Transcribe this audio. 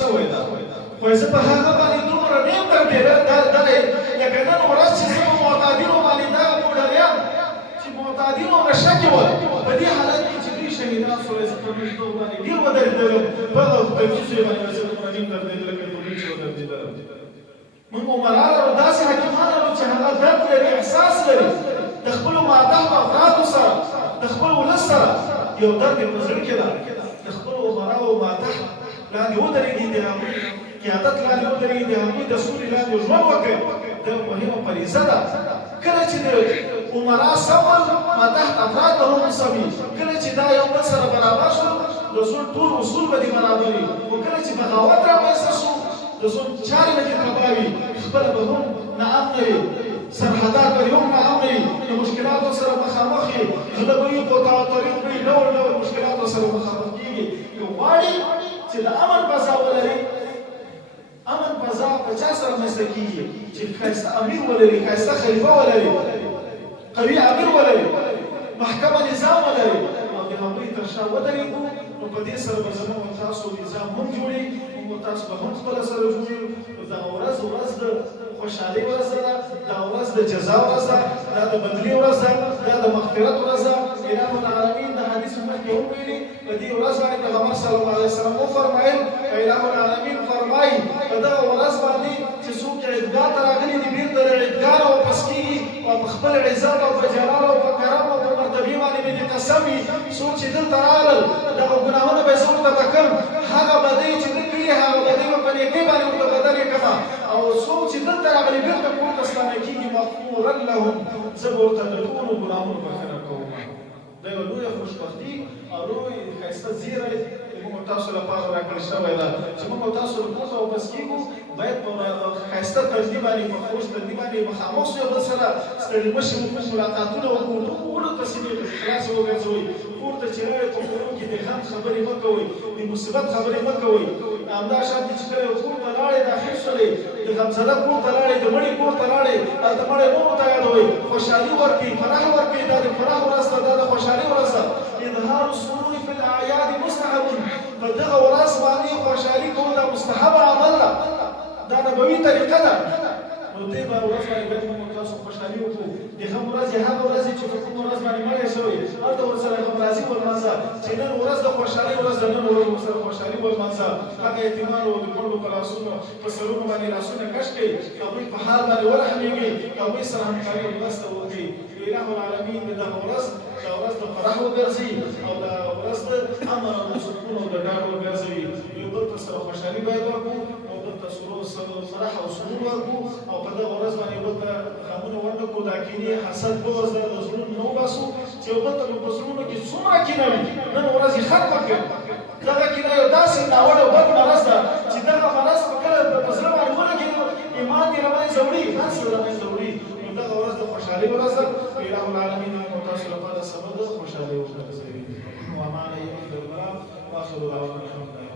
سوې ده خو زه په هغه باندې دومره نیم درېدلی لکه نن ورځ چې زه په معتادینو باندې دغه موډریان چې معتادینو نشه کې ول په دې حالت کې چې دوی شهیدان شول زه په مجدو باندې ډېر ودرېدلم په هغه تجویز باندې زه دومره نیم درېدلی لکه دوی چې ودرېدلم موږ عمران لرو داسې حکیمان لرو چې هغه درد لري احساس لري د خپلو ماتحتو افرادو سره د خپل ولس سره یو درد یې په زړه کې ده د خپلو امراو ماتحت لاندې ودرېږي د هغوی قیادت لاندې ودرېږي د هغوی د سولې لاندې ژوند وکړي دا مهمه فریضه ده کله چې د امرا صبر ماتحت افراد به هم سوي کله چې دا یو بل سره برابر شو د ژوند ټول اصول به دې برابر وي خو کله چې بغاوت رامنځته شو د ژوند چارې به دې تباه وي خپله به هم ناامنه وي سرحدات به هم ناامنه وي د مشکلاتو سره مخامخ وي غله به وي طریق به وي ډول ډول مشکلاتو سره مخامخ کېږي که غواړي چې د امن فضا ولري امن فضا په چا سره رامنځته کېږي چې ښایسته امیر ولري ښایسته خلیفه ولري قوي امیر ولري محکمه نظام ولري او د هغوی تر شا ودرېږو نو په دې سره به زموږ او تاسو نظام هم جوړي موږ تاسو به هم خپله سره جوړي نو دغه ورځ د خوشحالۍ ورځ ده دا ورځ د جزا ورځ ده دا د بدلې ورځ ده دا د مغفرت ورځ ده اله العالمین د حدیث مخکې وویلي په دې ورځ باندې پیغمبر صلی الله علیه وسلم وفرمایل اله العالمین فرمایي په دغه ورځ باندې چې څوک عیدګاه ته راغلي دي بېرته له عیدګاه واپس کېږي او په خپل عزت او په جلال او په کرم او په مرتبې باندې مې دې قسم وي څوک چې دلته راغلل دغه ګناهونه به زه ورته بښم هغه بدۍ چې ده کړي هغه بدۍ به په نیکۍ باندې ورته بدلې کړمه او څوک چې دلته راغلي بېرته کور ته ستانه کېږي مغفورا لهم زه به ورته د ټولو ګناهونو بښنه کوم دا یوه لویه خوشبختي او لوی ښایسته زیری موږ تاسو لپاره راکړل شوی ده چې موږ تاسو له کور ته واپس کېږو باید په ښایسته تندي باندې په خوش تندي باندې مخامخ شو یو بل سره ستړي مه شي موږ ملاقاتونه وکړو ټولو ته سیمې خلاصې وګرځوئ کور ته چې راغئ په کورو کې د غم خبرې مه کوئ د مصیبت خبرې مه کوئ همداشان دي چې کله یو کور ته لاړې داخل شولې د غمزده کور ته لاړې د مړي کور ته لاړې هلته مړی مه ورته یادوئ خوشحالي ورکړئ فرح ورکړئ دا د فرح ورځ ده دا د خوشحالي ورځ ده اظهار السرور فی الاعیاد مستحب په دغه ورځ باندې خوشحالي کول دا مستحب عمل ده دا نبوي طریقه ده نو دې ورځ باندې باید موږ تاسو خوشحالي وکړو د غم ورځ یې هغه ورځ چې په کومه ورځ باندې مړی شوی هلته ورسره غمرازي ولمانځه چې نن ورځ د خوشحالۍ ورځ ده نن ورځ ورسره خوشحالي ولمانځه هغه یتیمانو د کونډو په لاسونو په سرونو باندې لاسونه کش کړئ هغوی په حال باندې ورحمېږئ هغوی سره همکاري او مرسته وکړئ اله العالمین د دغه ورځ دا ورځ د فرح وګرځي او دا ورځ د امن او د سکون او د ډاډ وګرځوي یو بل ته سره خوشحالي باید وکړو او بل ته فرح او سرور ورکړو او په دغه ورځ باندې بل ته غمونه ونه کړو دا کینې حسد بغض دا د زړونو نه وباسو چې یو بل ته په زړونو کې څومره کینه وي نن ورځ یې ختمه کړو دغه کینه یو داسې ناوړه او بد مرض ده چې دغه مرض په کله په زړه باندې ولګي نو ایمان دې له منځه وړي هر څه له منځه وړي نو دغه ورځ د خوشحالۍ ورځ ده اله العالمین موږ تاسو لپاره سبب د خوشحالۍ وګرځوي وما عليه الا البلاغ واخر دعوانا الحمد لله